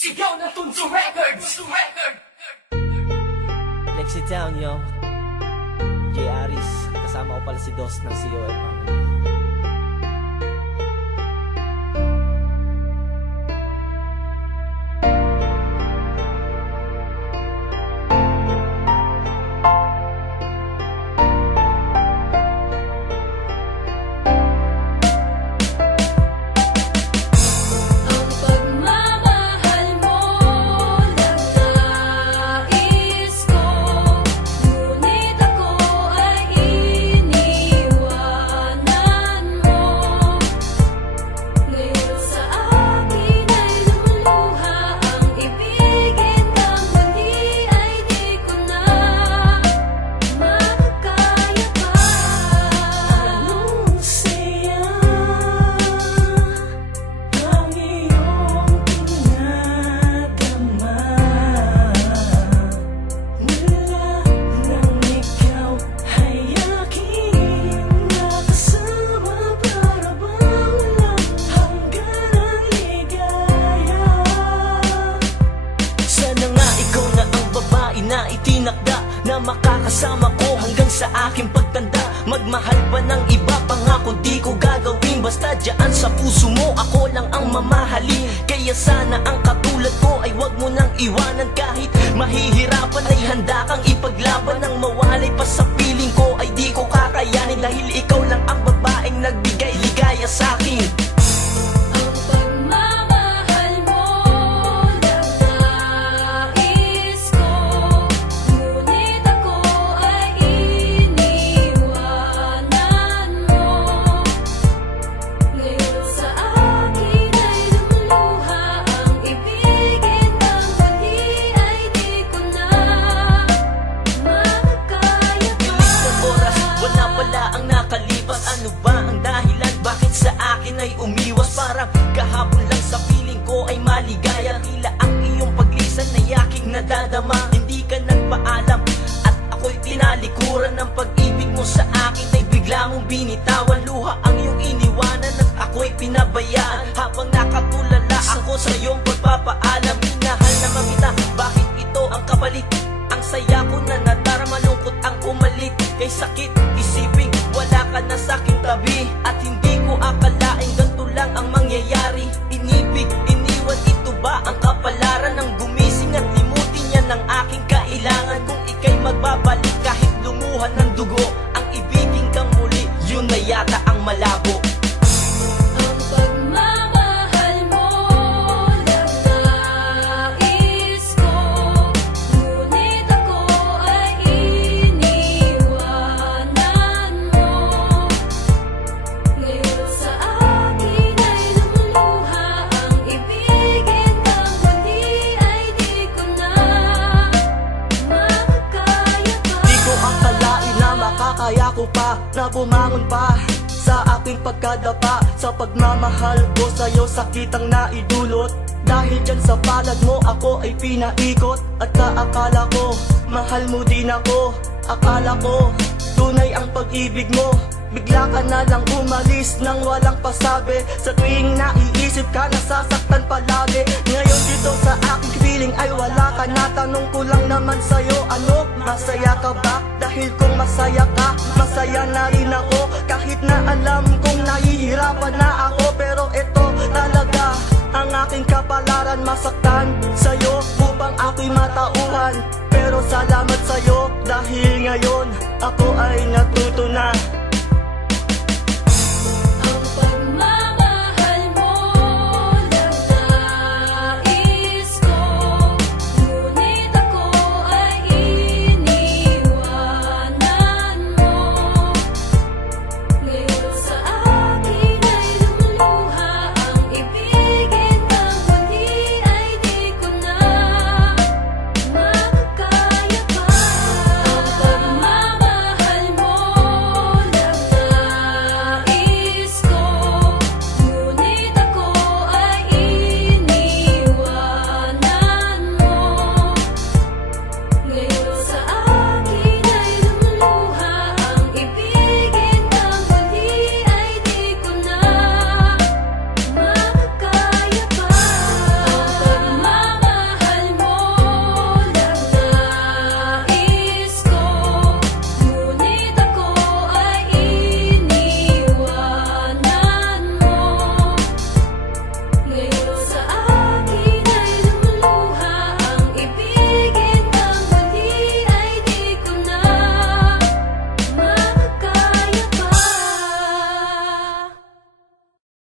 Sigaw na Tunso Records! Lexi Town, yo. J. Aris. Kasama ko pala si Dos ng COF Family. Na itinakda na makakasama ko hanggang sa aking pagtanda. Magmahal pa ng iba, pangako di ko gagawin. Basta dyan sa puso mo, ako lang ang mamahalin. Kaya sana ang katulad ko ay wag mo nang iwanan. Kahit mahihirapan ay handa kang ipaglaban. Nang mawalay pa sa piling ko ay di ko kakayanin. Dahil ikaw lang ang babaeng nagbigay ligaya sa akin. Ano ba ang dahilan? Bakit sa akin ay umiwas? Parang kahapon lang sa piling ko ay maligaya. Tila ang iyong paglisan ay aking nadadama. Hindi ka nagpaalam at ako'y tinalikuran. Ng pag-ibig mo sa akin ay bigla mong binitawan. Luha ang iyong iniwanan at ako'y pinabayaan. Habang nakatulala ako sa iyong pagpapaalam. Minahal naman kita, bakit ito ang kapalit? Ang saya ko na nadarama, malungkot ang umalit. Kay sakit isipin wala ka na sa'king tabi. At hindi ko akalaing ganito lang ang mangyayari. Inibig, iniwan, ito ba ang kapalaran? Ng gumising at limutin niya ng aking kailangan. Kung ika'y magbabalik kahit lumuhan ng dugo, ang ibigin kang muli, yun na yata ang malabo. Kaya ko pa na bumangon pa sa aking pagkadapa. Sa pagmamahal ko sa'yo, sakit ang naidulot. Dahil dyan sa palad mo, ako ay pinaikot. At kaakala ko, mahal mo din ako. Akala ko, tunay ang pag-ibig mo. Bigla ka na lang umalis nang walang pasabi. Sa tuwing naiisip ka, nasasaktan palagi. Ngayon dito sa aking feeling ay wala ka na. Tanong ko lang naman sa'yo, ano? Masaya ka ba? Dahil kung masaya ka, masaya na rin ako. Kahit na alam kong nahihirapan na ako. Pero ito talaga ang aking kapalaran. Masaktan sa'yo upang ako'y matauhan. Pero salamat sa'yo dahil ngayon ako ay natuto na.